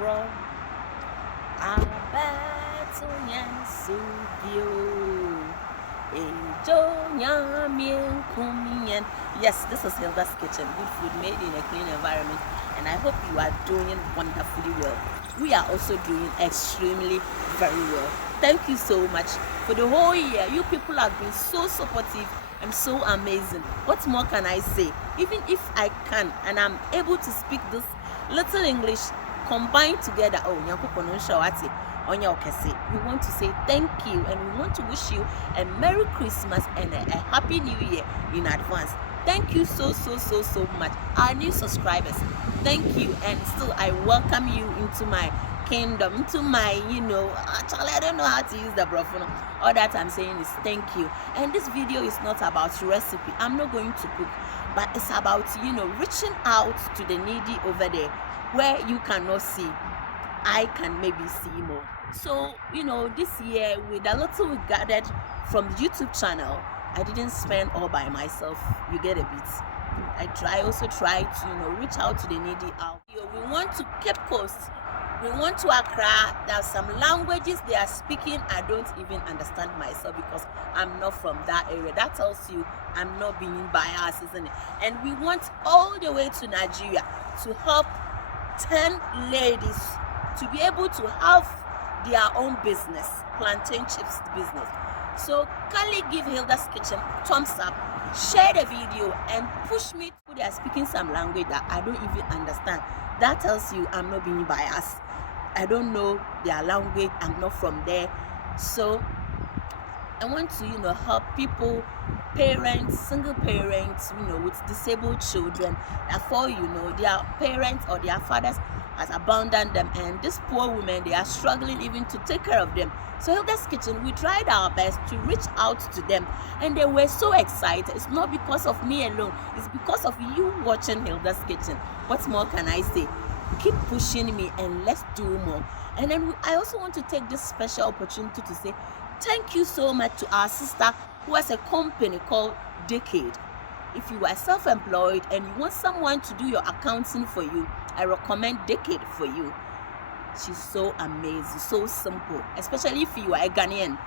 bro. Abetunyan subio. Yes, this is Hilda's Kitchen. Good food made in a clean environment, and I hope you are doing wonderfully well. We are also doing extremely very well. Thank you so much for the whole year. You people have been so supportive and so amazing. What more can I say? Even if I can and I'm able to speak this little English combined together, we want to say thank you, and we want to wish you a Merry Christmas and a Happy New Year in advance. Thank you so much. Our new subscribers, thank you, and still I welcome you into my kingdom, into my, actually I don't know how to use the brofono. All that I'm saying is thank you. And this video is not about recipe. I'm not going to cook, but it's about, reaching out to the needy over there where you cannot see. I can maybe see more. So, this year, with a little we gathered from the YouTube channel, I didn't spend all by myself. You get a bit. I also try to, reach out to the needy out. We want to Cape Coast. We want to Accra. There are some languages they are speaking I don't even understand myself because I'm not from that area. That tells you I'm not being biased, isn't it? And we want all the way to Nigeria to help 10 ladies to be able to have their own business, plantain chips business. So kindly give Hilda's Kitchen thumbs up, share the video, and push me to they are speaking some language that I don't even understand. That tells you I'm not being biased. I don't know their language. I'm not from there. So I want to, help people, parents, single parents, with disabled children. Therefore, their parents or their fathers has abandoned them, and these poor women, they are struggling even to take care of them. So Hilda's Kitchen, we tried our best to reach out to them, and they were so excited. It's not because of me alone, it's because of you watching Hilda's Kitchen. What more can I say? Keep pushing me and let's do more. And then I also want to take this special opportunity to say thank you so much to our sister who has a company called Decade. If you are self-employed and you want someone to do your accounting for you, I recommend Decade for you. She's so amazing, so simple, especially if you are a Ghanaian.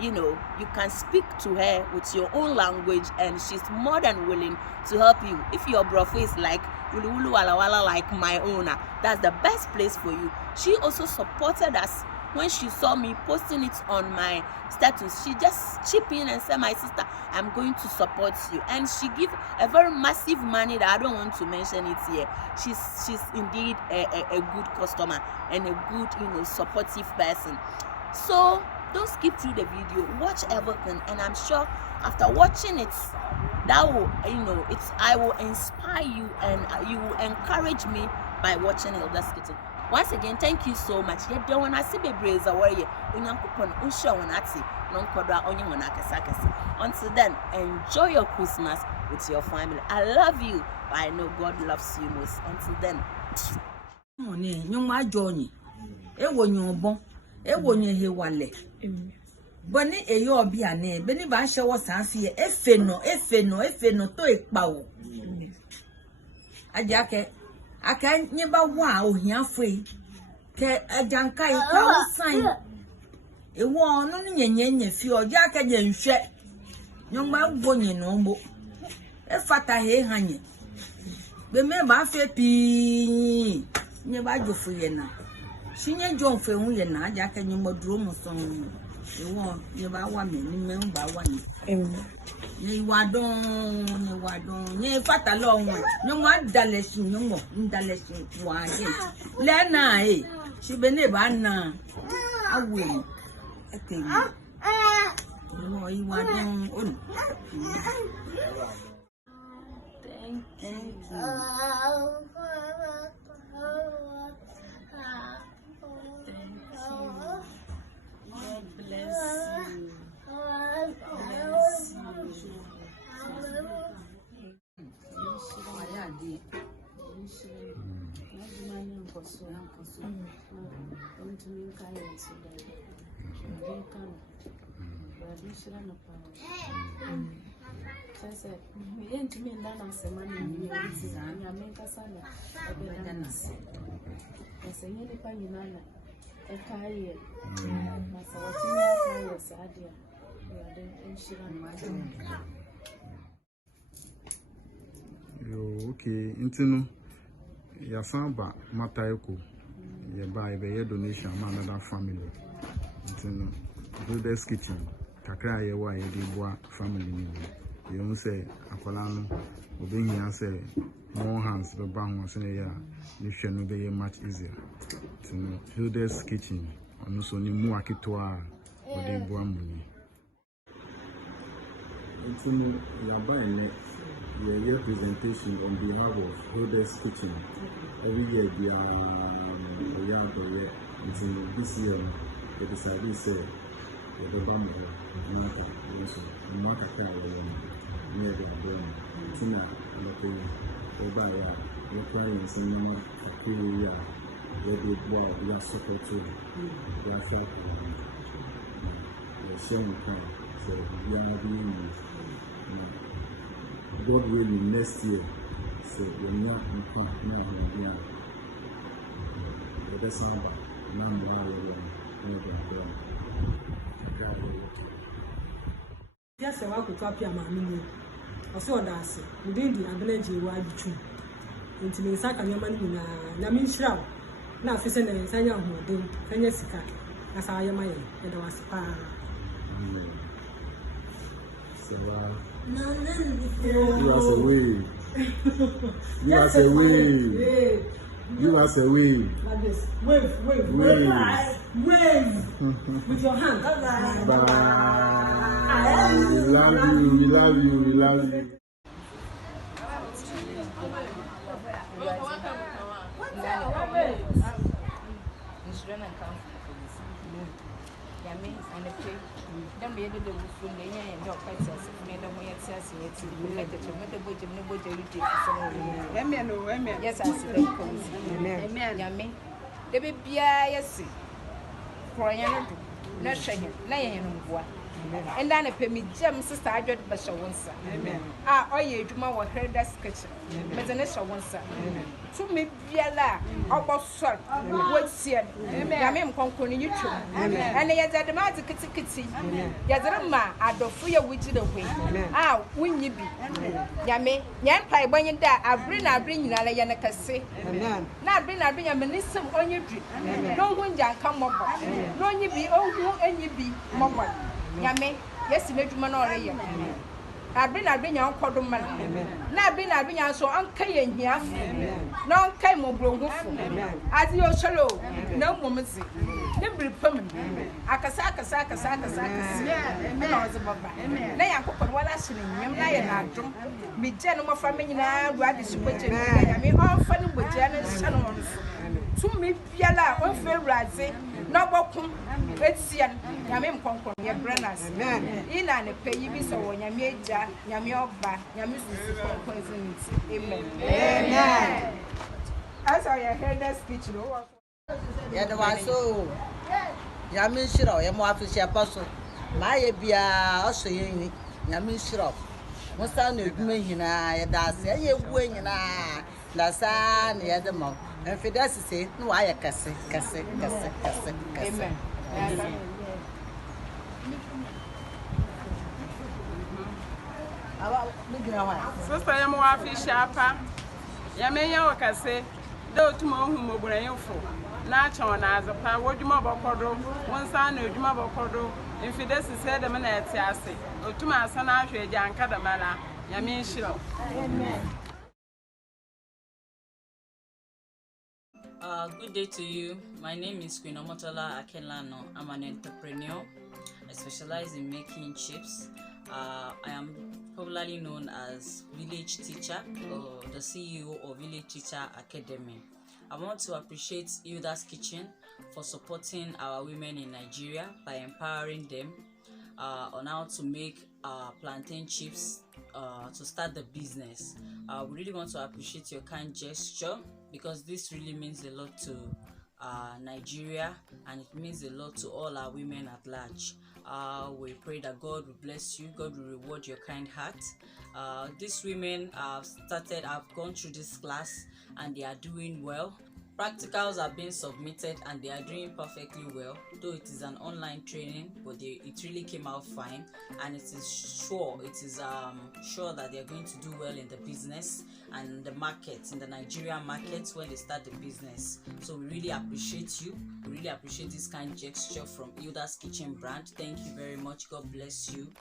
You can speak to her with your own language, and she's more than willing to help you. If your brother is like Ulu Ulu Wala Wala like my owner, that's the best place for you. She also supported us when she saw me posting it on my status. She just chipped in and said, my sister, I'm going to support you. And she gave a very massive money that I don't want to mention it here. She's indeed a good customer and a good, supportive person. So don't skip through the video, watch everything, and I'm sure after watching it, that will, I will inspire you, and you will encourage me by watching Hilda's Kitchen. Once again, thank you so much. Until then, enjoy your Christmas with your family. I love you, but I know God loves you most. Until then. Boni eyo obi ane beni ba hye wo sanfie efe no to ekpawo aja ke aka nye ba wo a ohiafo yi ke ajanka yi ka wo san ewo onu nyenyenye fi oja ka je nhwe nyoma gbonye no mbo e fata he hanye be me ba fe pi nye ba jofu ye na shinye jonfe hu ye na aja ka nyoma duro mo son ewo ye ba wa me ni me ba wa ni ni wa don ni fata lo won ni mo dale si ni mo ndale si wa je le na si be ne ba na awe ete ni mo yi wa don on thank you. God bless you. Just me into me and then semana ni ya menka sana ebena ese nyine pa nyinana ekaye masa watimi akaye sadia ya den inshira yo okay intino ya samba mataiko ya buy be donation ma another family intino Builders Kitchen kakra ye wa ye di boa family ni you say akwala no obehia say more hands be ba ho so ne ya ni hwe no be much easier to know Builders Kitchen ono so ni mu akitoa o de boa mu ni intino ya buy ne your presentation on behalf of Builders Kitchen. Every year, we are this year, they decided to say, the Bama, Marka, near the Abona, Tina, Loki, Obaya, requiring some Akuya, where they bought, we are support to, we are fat, we are sharing time, so we are doing God willing next year, so we're not in fact now here. The Samba, number one, yes, I want to copy a man. I saw that. We did the avalanche wide tree. Into me, Saka Yaman, Namin Shroud. Now, if you send a Sanya who did, Kanyasika, as I am, and I was so, you are away. You are away. You are away. Like this. Wave. With your hand. Bye. We love you. And the pay, don't be able to do the end of prices, made a way at Sassy, with the budget, no budget. Yes, I said, Yammy. The baby, yes, for a young, not shaking, laying on what. And then a pay gem sister, I dread Basha once. Ah, oh, you do more heard that sketch. But the next one, sir. To me, Biala, about salt, what said, Yamim conquering you too. And they had the magic kitty. Yazama, I don't fear which the way. Ah, when you be Yame, Yan pie when you die, I bring Nalayana Casse. Now bring a minister on your drink. No one come up. No, you be oh, and you be mobile. Yame, yes, you make man already. I bring your cordon man. Now bring your so uncle in here. No came more broken. As your shallow, no woman see. Never permanent. Akasaka. Nay, I cook on what I see. I'm be general family now, what is which I mean, all funny with Janus and to me, Piala, or fair rising. No welcome. Let's see, Yamim Concord, your branners. In and pay you so when you made Yamioba, Yamis poison. Amen. As I heard that speech, Yada waso Yamin Shiro, Yamafi Apostle. My Bia also yin Yamin Shiro. Mustan Hina, Yada, ye wing in the sun, Yadamo. And for that, say, no, I casse. Amen. Sister Yamafi Shapa, Yamaya Casse, though tomorrow whom will bring you for. Natural as a power, what you mob or cordo, one son, you mob or cordo, if it is said the man at Tiasi, or to my son, I should young Cadamana, Yamin Shiro. Amen. Good day to you. My name is Queen Omotola Akenlano. I'm an entrepreneur. I specialize in making chips. I am popularly known as Village Teacher or the CEO of Village Teacher Academy. I want to appreciate Builders Kitchen for supporting our women in Nigeria by empowering them on how to make plantain chips to start the business. We really want to appreciate your kind gesture because this really means a lot to Nigeria, and it means a lot to all our women at large. We pray that God will bless you, God will reward your kind heart. These women have gone through this class and they are doing well. Practicals are being submitted and they are doing perfectly well, though it is an online training, but it really came out fine, and it is sure that they are going to do well in the business and the market, in the Nigerian market when they start the business. So we really appreciate you. We really appreciate this kind gesture from Hilda's Kitchen brand. Thank you very much. God bless you.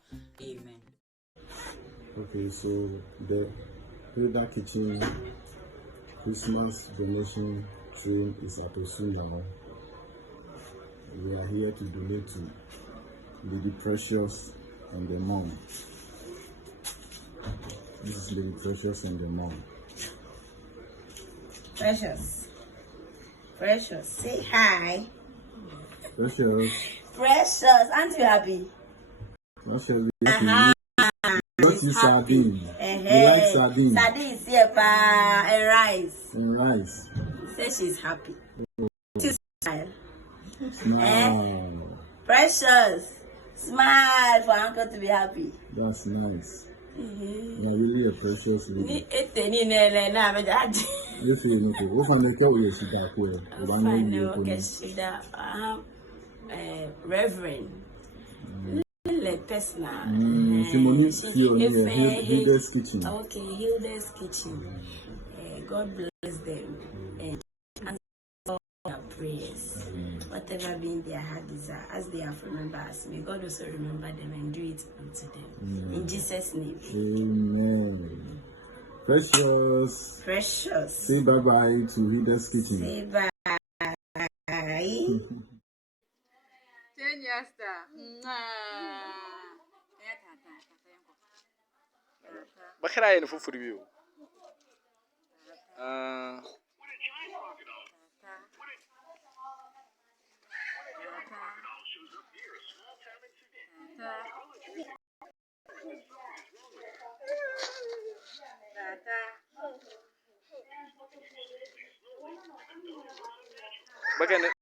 Amen. Okay, so the Hilda Kitchen Christmas donation train is at Osu now. We are here to donate to Lady Precious and the mom. This is Lady Precious and the mom. Precious, say hi. Precious, aren't you happy? Precious, what you sardine? You like sardine? Sardine is here, and rice. And rice. Say she's happy. Smile. Smile. Precious, smile for uncle to be happy. That's nice. You are really a precious lady. If you know, what I make Reverend. Personal. Hilda's Kitchen. Okay, Hilda's Kitchen. God bless them and answer their prayers. Whatever being their heart desire, as they have remembered us, may God also remember them and do it unto them. In Jesus' name. Amen. Precious. Say bye-bye to Hilda's Kitchen. Say bye. Bakara yin fufuri biyu. Bakana